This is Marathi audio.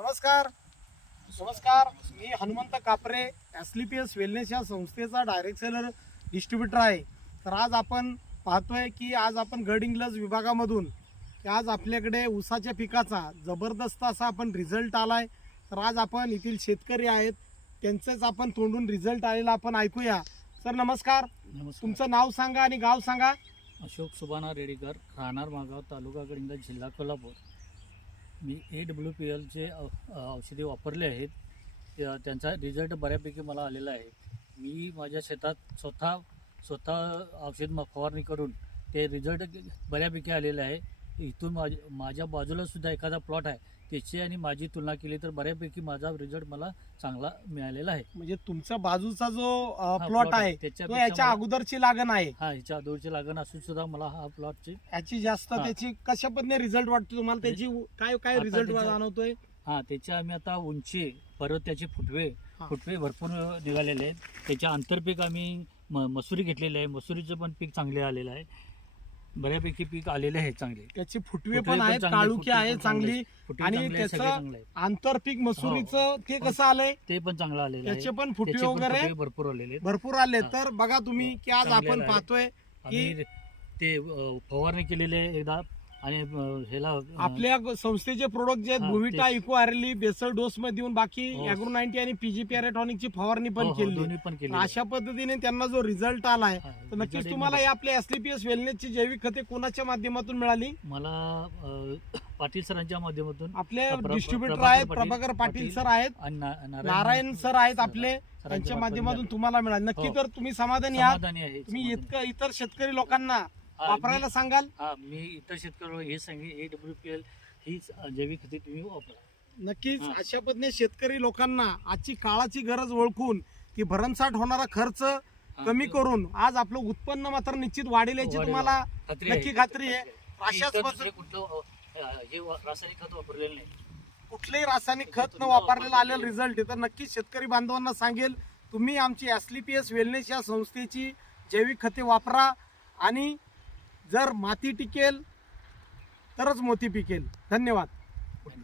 नमस्कार नमस्कार मी हनुमंत कापरे एसलीपीएस वेलनेस या संस्थेचा डायरेक्ट सेलर डिस्ट्रीब्युटर आहे। तर आज आपण पाहतोय की आज आपण गडहिंग्लज विभागामधून आज आपल्याकडे ऊसाच्या पिकाचा जबरदस्त असा आपण रिझल्ट आलाय। तर आज आपण येथील शेतकरी आहेत त्यांचेच आपण तोंडून रिझल्ट आलेला आपण ऐकूया। सर नमस्कार, तुमचं नाव सांगा आणि गाव सांगा। अशोक सुभाना रेडीकर, राहणार मागाव, तालुका गडहिंग्लज, जिल्हा कोल्हापूर। मी AWPLचे औषधे वापरले आहेत, त्यांचा रिझल्ट बऱ्यापैकी मला आलेला आहे। मी माझ्या शेतात स्वतः औषध फवारणी करून ते रिझल्ट बऱ्यापैकी आलेला आहे। इथून माझ्या बाजूला सुद्धा एखादा प्लॉट आहे, त्याची आणि माझी तुलना केली तर बऱ्यापैकी माझा रिझल्ट मला चांगला मिळालेला आहे। म्हणजे तुमच्या बाजूचा जो प्लॉट आहे तो याच्या अगोदरची लागण आहे? हा, याच्या अगोदरची लागण असून सुद्धा मला हा प्लॉटची याची जास्त त्याची कशा पद्धतीने रिझल्ट वाटतो तुम्हाला? त्याची काय काय रिझल्ट जाणवतोय? हा, त्याच्या आम्ही आता उंची परत त्याचे फुटवे भरपूर निघालेले आहेत। त्याच्या आंतरपीक आम्ही मसुरी घेतलेली आहे, मसुरीचं पण पीक चांगले आलेलं आहे, बऱ्यापैकी पीक आलेले आहे चांगले। त्याचे फुटवे पण आहेत, काळुकी आहे चांगली, आणि त्याचं आंतरपीक मसुरीचं ते कसं आलंय? ते पण चांगलं आलेलं आहे, त्याचे पण फुटवे वगैरे भरपूर आले। तर बघा तुम्ही की आज आपण पाहतोय की ते फवारणी केलेले एकदा, आणि ह्याला आपल्या संस्थेचे प्रोडक्ट जे भुविटा इको आरली बेसल डोस मध्ये देऊन बाकी ॲग्रो 90 आणि PGP एरेटॉनिकची फवारणी पण केली। अशा पद्धतीने त्यांना जो रिझल्ट आलाय तर नक्कीच तुम्हाला आपल्या एसलीपीएस वेलनेसची जैविक खते कोणाच्या माध्यमातूम मिळाली? मला पाटील सरांच्या माध्यमातून। आपले डिस्ट्रीब्युटर आहेत प्रभाकर पाटील सर आहेत, नारायण सर आहेत आपले, त्यांच्या माध्यमातून तुम्हाला मिळाली। नक्की तर तुम्ही समाधानी आहात? तुम्ही इतर शेतकरी लोकांना वापरायला सांगाल? हा, मी इतर शेतकऱ्यांना हे सांगेन AWPL हीच जैविक खते तुम्ही वापरा। नक्कीच अशा पद्धतीने शेतकरी लोकांना आजची काळाची गरज ओळखून की भरमसाठ होणारा खर्च कमी करून आज आपलं उत्पन्न मात्र निश्चित वाढेल याची तुम्हाला नक्की खात्री आहे। अशाच रासायनिक खत वापरलेलं नाही, कुठलेही रासायनिक खत न वापरलेलं आलेलं रिझल्ट आहे। तर नक्कीच शेतकरी बांधवांना सांगेल तुम्ही आमची एसलीपीएस वेलनेस या संस्थेची जैविक खते वापरा, आणि जर माती टिकेल तरच मोती पिकेल। धन्यवाद।